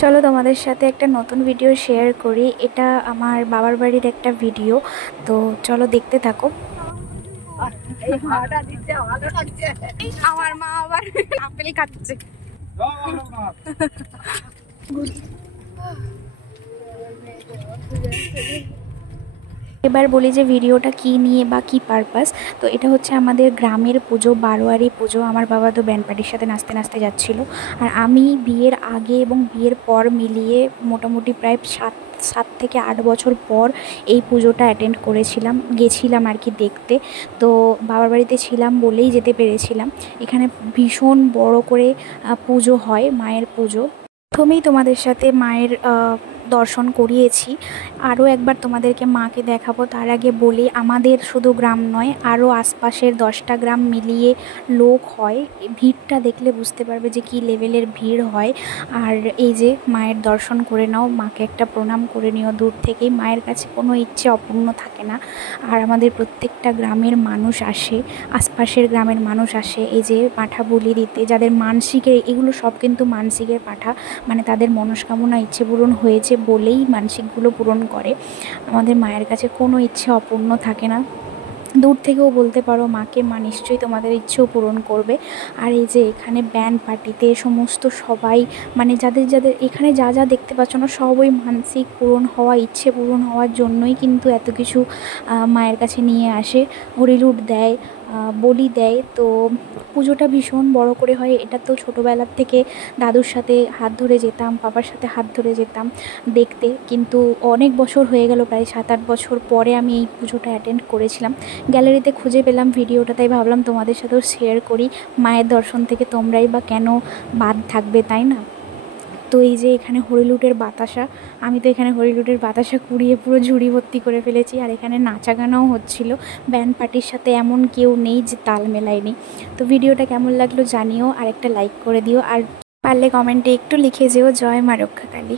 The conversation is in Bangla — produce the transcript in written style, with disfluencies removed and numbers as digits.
চলো তোমাদের সাথে একটা নতুন ভিডিও শেয়ার করি। এটা আমার বাবার বাড়ির একটা ভিডিও, তো চলো দেখতে থাকো। আমার মা আবার আপেল খাচ্ছে। এবার বলি যে ভিডিওটা কি নিয়ে বা কি পারপাস। তো এটা হচ্ছে আমাদের গ্রামের পুজো, বারোয়ারি পুজো। আমার বাবা তো ব্যান্ড পার্টির সাথে নাচতে নাচতে যাচ্ছিলো, আর আমি বিয়ের আগে এবং বিয়ের পর মিলিয়ে মোটামুটি প্রায় সাত থেকে 8 বছর পর এই পুজোটা অ্যাটেন্ড গেছিলাম আর কি দেখতে। তো বাবার বাড়িতে ছিলাম বলেই যেতে পেরেছিলাম। এখানে ভীষণ বড় করে পুজো হয়, মায়ের পুজো। প্রথমেই তোমাদের সাথে মায়ের দর্শন করিয়েছি, আরও একবার তোমাদেরকে মাকে দেখাবো। তার আগে বলি, আমাদের শুধু গ্রাম নয়, আরও আশপাশের 10টা গ্রাম মিলিয়ে লোক হয়। ভিড়টা দেখলে বুঝতে পারবে যে কী লেভেলের ভিড় হয়। আর এই যে মায়ের দর্শন করে নাও, মাকে একটা প্রণাম করে নিও দূর থেকেই। মায়ের কাছে কোনো ইচ্ছে অপূর্ণ থাকে না। আর আমাদের প্রত্যেকটা গ্রামের মানুষ আসে, আশপাশের গ্রামের মানুষ আসে এই যে পাঁঠা বলি দিতে। যাদের মানসিকের, এগুলো সব কিন্তু মানসিকের পাঁঠা, মানে তাদের মনস্কামনা ইচ্ছে পূরণ হয়েছে বলেই মানসিকগুলো পূরণ করে। আমাদের মায়ের কাছে কোনো ইচ্ছে অপূর্ণ থাকে না। দূর থেকেও বলতে পারো মাকে, মা নিশ্চয়ই তোমাদের ইচ্ছেও পূরণ করবে। আর এই যে এখানে ব্যান্ড পার্টিতে সমস্ত সবাই, মানে যাদের যাদের এখানে যা যা দেখতে পাচ্ছ না, সবই মানসিক পূরণ হওয়া, ইচ্ছে পূরণ হওয়ার জন্যই কিন্তু এত কিছু মায়ের কাছে নিয়ে আসে। হরিলুট দেয়, বলি দেয়। তো পুজোটা ভীষণ বড় করে হয়। এটা তো ছোটোবেলার থেকে দাদুর সাথে হাত ধরে যেতাম, বাবার সাথে হাত ধরে যেতাম দেখতে। কিন্তু অনেক বছর হয়ে গেল, প্রায় 7-8 বছর পরে আমি এই পুজোটা অ্যাটেন্ড করেছিলাম। গ্যালারিতে খুঁজে পেলাম ভিডিওটা, তাই ভাবলাম তোমাদের সাথেও শেয়ার করি। মায়ের দর্শন থেকে তোমরাই বা কেন বাদ থাকবে, তাই না? তো এই যে এখানে হরিলুটের বাতাসা, আমি তো এখানে হরিলুটের বাতাসা কুড়িয়ে পুরো ঝুড়ি ভর্তি করে ফেলেছি। আর এখানে নাচা গানাও হচ্ছিল। ব্যান্ড পার্টির সাথে এমন কেউ নেই যে তাল মেলায়নি। তো ভিডিওটা কেমন লাগলো জানিও, আর একটা লাইক করে দিও, আর পারলে কমেন্টে একটু লিখে যেও জয় মা রক্ষাকালী।